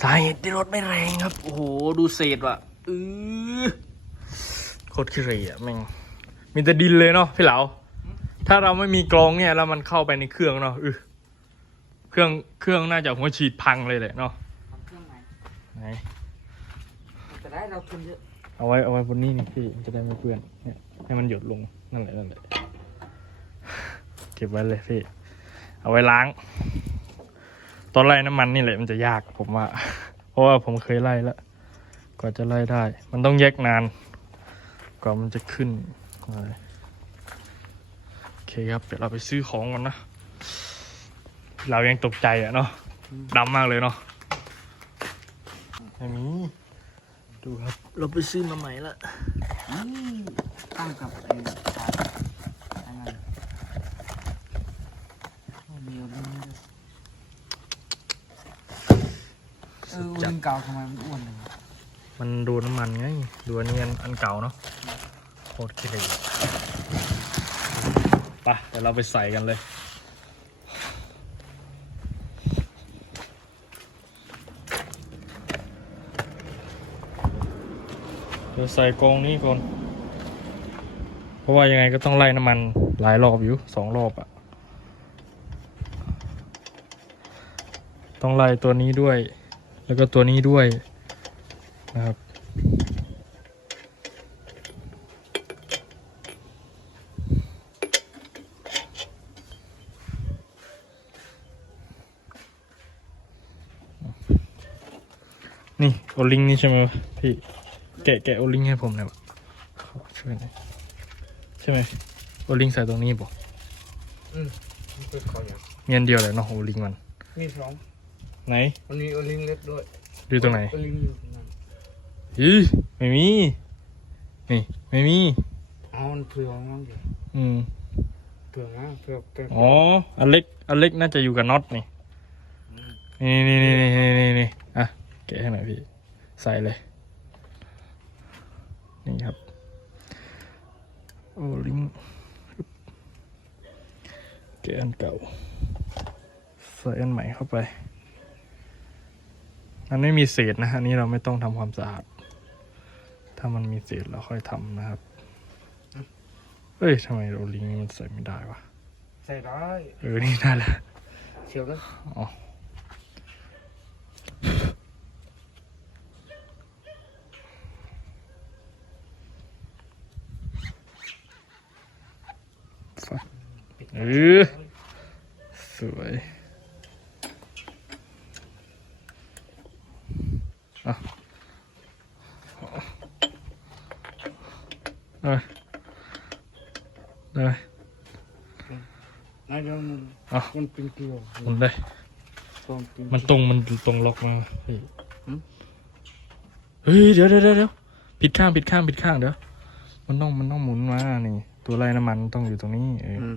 สาเหตุที่รถไม่แรงครับ โอ้โห ดูเศษว่ะอือโคตรขี้เหร่อะแม่ง มีแต่ดินเลยเนาะพี่เหลา ถ้าเราไม่มีกรองเนี่ยแล้วมันเข้าไปในเครื่องเนาะอือเครื่องเครื่องน่าจะหัวฉีดพังเลยแหละเนาะทำเครื่องใหม่ไหนจะได้เราทุนเยอะเอาไว้เอาไว้บนนี้นี่พี่มันจะได้ไม่เปื้อนเนี่ยให้มันหยดลงนั่นแหละนั่นแหละเก็บไว้เลยพี่ เอาไว้ล้าง ตอนไล่น้ำมันนี่แหละมันจะยากผมว่า เพราะว่าผมเคยไล่แล้วกว่าจะไล่ได้ มันต้องแยกนาน กว่ามันจะขึ้นอะไรโอเคครับ เดี๋ยวเราไปซื้อของกันนะ เรายังตกใจอะเนาะดำมากเลยเนาะไม่มีดูครับ เราไปซื้อมาใหม่ละนี่ตั้งกับไอ้ขาอันนั้นโอ้เดียวนี่ด้วย เออลิงเก่าทำไมมันอ้วนเลยมันดูน้ำมันไง ดูอันนี้อันอันเก่าเนาะโคตรขี้เหร่ไปเดี๋ยวเราไปใส่กันเลยเดี๋ยวใส่กรงนี้ก่อน เพราะว่ายังไงก็ต้องไล่น้ำมันหลายรอบอยู่สองรอบอะต้องไล่ตัวนี้ด้วย แล้วก็ตัวนี้ด้วยนะครับ นี่โอลิงนี่ใช่ไหมวะพี่ แกะแกะโอลิงให้ผมหน่อยวะขอช่วยหน่อยใช่ไหมโอลิงใส่ตรงนี้บอกอืมมันเป็นเขาอย่างมีอันเดียวเลยเนาะโอลิงมัน มีสอง ไหนมันมีโอลิงเล็กด้วยดูตรงไหนโอลิงอยู่ตรงนั้นอีไม่มี นี่ ไม่มีเอามันเผื่อมั้งดิอืมเผื่อมั้งเผื่อเผื่ออ๋ออันเล็กอันเล็กน่าจะอยู่กับน็อตนี่นี่นี่นี่นี่นี่นี่นี่อะแกะให้หน่อยพี่ใส่เลย นี่ครับโอ้ลิงแกะอันเก่าใส่อันใหม่เข้าไป มันไม่มีเศษนะอันนี้เราไม่ต้องทำความสะอาด ถ้ามันมีเศษเราค่อยทำนะครับ เอ้ยทำไมโรลิงนี่มันใส่ไม่ได้วะ ใส่ได้เออ นี่ได้แล้วเชียวเลยอ๋อฟักเออ สวยอะ ได้ได้นายเดี๋ยวมันอะมันเป็นเกลียวหมุนเลยตรงเป็นมันตรงมันตรงล็อกมาเฮ้ยหืมเฮ้ยเดี๋ยวเดี๋ยวเดี๋ยวเดี๋ยวผิดข้างผิดข้างผิดข้างเดี๋ยวมันต้องมันต้องหมุนมานี่ ตัวไล่น้ำมันต้องอยู่ตรงนี้เออออืม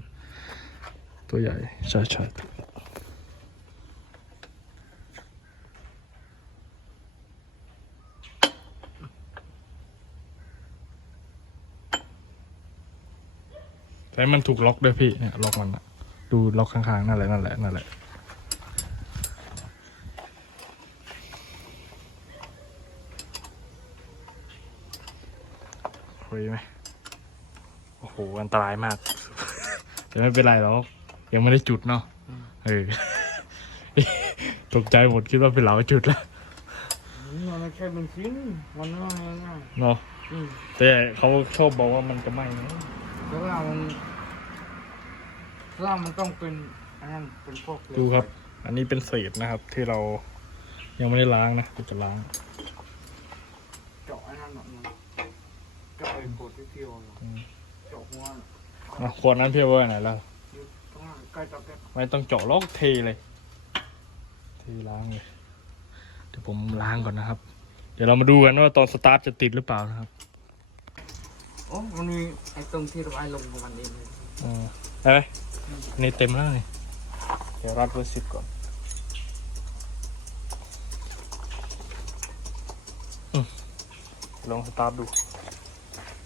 ตัวใหญ่ใช่ใช่ แต่มันถูกล็อกด้วยพี่เนี่ยล็อกมันอะดูล็อกข้างๆนั่นแหละนั่นแหละนั่นแหละคุยไหมโอ้โหอันตรายมาก แต่ไม่เป็นไรหรอกยังไม่ได้จุดเนาะเออตกใจหมดคิดว่าเป็นเหลาจุดแล้วมันไม่ใช่เป็นชิ้นมันไม่ง่ายเนาะอืมแต่เขาชอบบอกว่ามันจะไหม้นะแล้วเรามัน เรามันต้องเป็นอันนั้นเป็นพวกเหล็กดูครับ อันนี้เป็นเศษนะครับ ที่เรายังไม่ได้ล้างนะเดี๋ยวจะล้าง เจาะอันนั้นแบบนั้นเจาะไอ้โคตรที่เที่ยวน่ะอืมเจาะหัวน่ะอะขวดนั้นเพียบไว้ไหนแล้ว อยู่ตรงนั้นใกล้เตาแก๊สไม่ต้องเจาะลอกเทเลย เทล้างเลย เดี๋ยวผมล้างก่อนนะครับ เดี๋ยวเรามาดูกันว่าตอนสตาร์ทจะติดหรือเปล่านะครับโอ้มันมีไอ้ตรงที่ระบายลมของมันเองเลยอืมได้ไหม อันนี่เต็มแล้วนี่เดี๋ยวรัดเบอร์สิบก่อนอืมลองสตาร์ทดู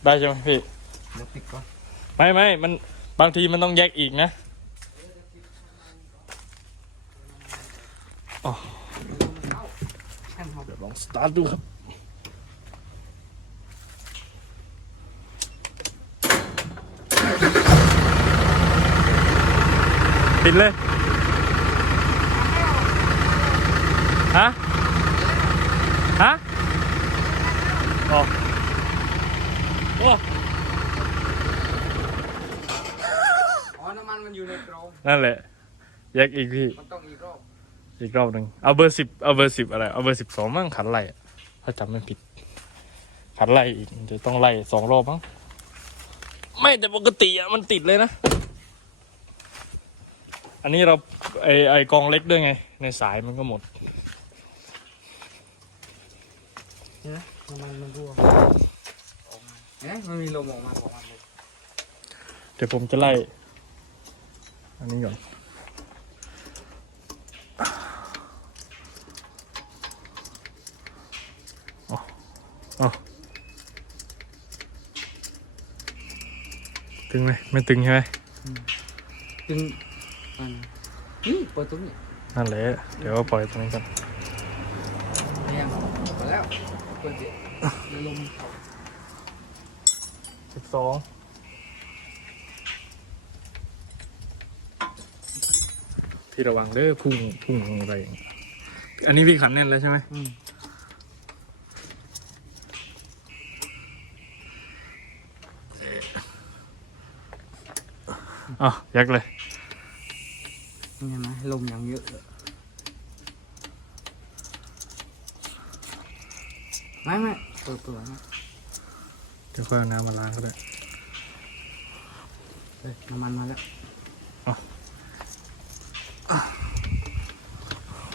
ได้ใช่ไหมพี่เดี๋ยวปิดก่อนไม่ไม่มันบางทีมันต้องแยกอีกนะอ๋อกันครับเดี๋ยวลองสตาร์ทดูครับ ติดเลย ฮะ ฮะโอ้โอ้อ๋อน้ำมันมันอยู่ในกรงนั่นแหละแยกอีกพี่ มันต้องอีกรอบอีกรอบหนึ่งเอาเบอร์สิบเอาเบอร์สิบอะไร เอาเบอร์สิบสองมั้งขันไล่อะถ้าจำไม่ผิด ขันไล่อีกมันจะต้องไล่สองรอบมั้ง ไม่แต่ปกติอะมันติดเลยนะ อันนี้เราไอไอกองเล็กด้วยไง ในสายมันก็หมดเนี่ยน้ำมันมันรั่วออกมาเห็นไหมมันมีลมออกมาของมันเลยเดี๋ยวผมจะไล่ อันนี้ก่อนอ๋ออ๋อตึงไหมไม่ตึงใช่ไหมจึง มันนี่เปิดตรงนี้นั่นแหละเดี๋ยวปล่อยตรงนี้ก่อนเนี่ยเปิดแล้วเปิดเด็ดลมเขาสิบสองพี่ระวังเด้อพุ่งพุ่งอะไรอย่างงี้อันนี้พี่ขันแน่นแล้วใช่ไหมอืมอ๋อยักเลย เห็นไหมลมอย่างเยอะเลยไม่ไม่เปิดเปิดนะเดี๋ยวค่อยเอาน้ำมาล้างก็ได้เฮ้ยน้ำมันมาแล้ว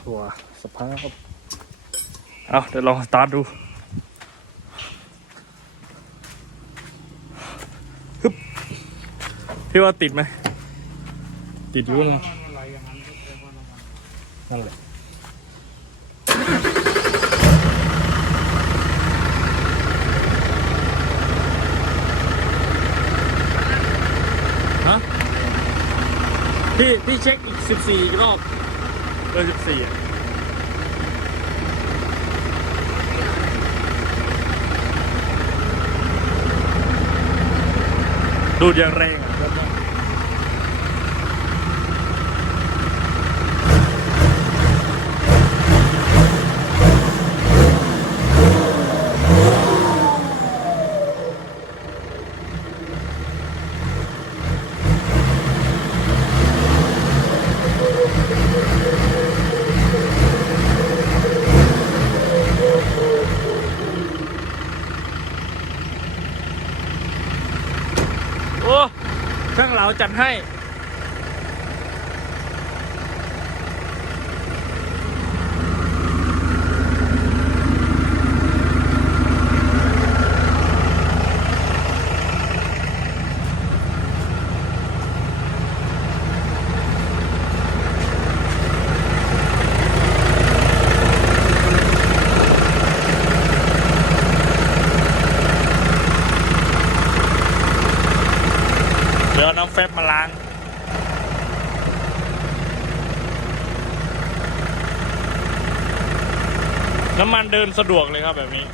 ตัวสภาพเอาเดี๋ยวลองสตาร์ทดูฮึบพี่ว่าติดไหมติดอยู่นะ นั่นแหละฮะพี่พี่เช็คอีกสิบสี่รอบเบอร์สิบสี่ะดูดอย่างแรงอะ โอ้ช่างเหลาจัดให้ เดี๋ยวเอาน้ำเฟบมาล้าง น้ำมันเดินสะดวกเลยครับแบบนี้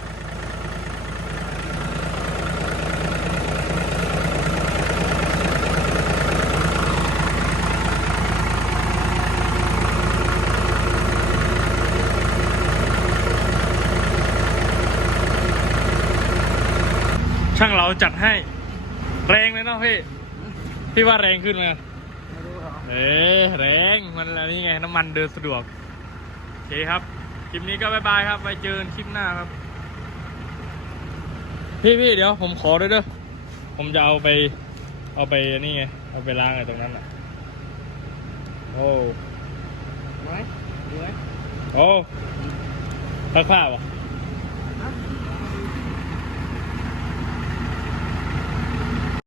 ช่างเราจัดให้ แรงเลยเนาะพี่ พี่ว่าแรงขึ้นไหมไม่รู้เหรอเอ๊แรง มันอะไรนี่ไง น้ำมันเดินสะดวก โอเคครับค ลิปนี้ก็บายบายครับ ไว้เจอกันคลิปหน้าครับ พี่พี่เดี๋ยวผมขอด้วยเด้อผมจะเอาไป เอาไปนี่ไง เอาไปล้างไอ้ตรงนั้นอะ โอ้ไหมดูไหมโอ้ซักผ้าปะ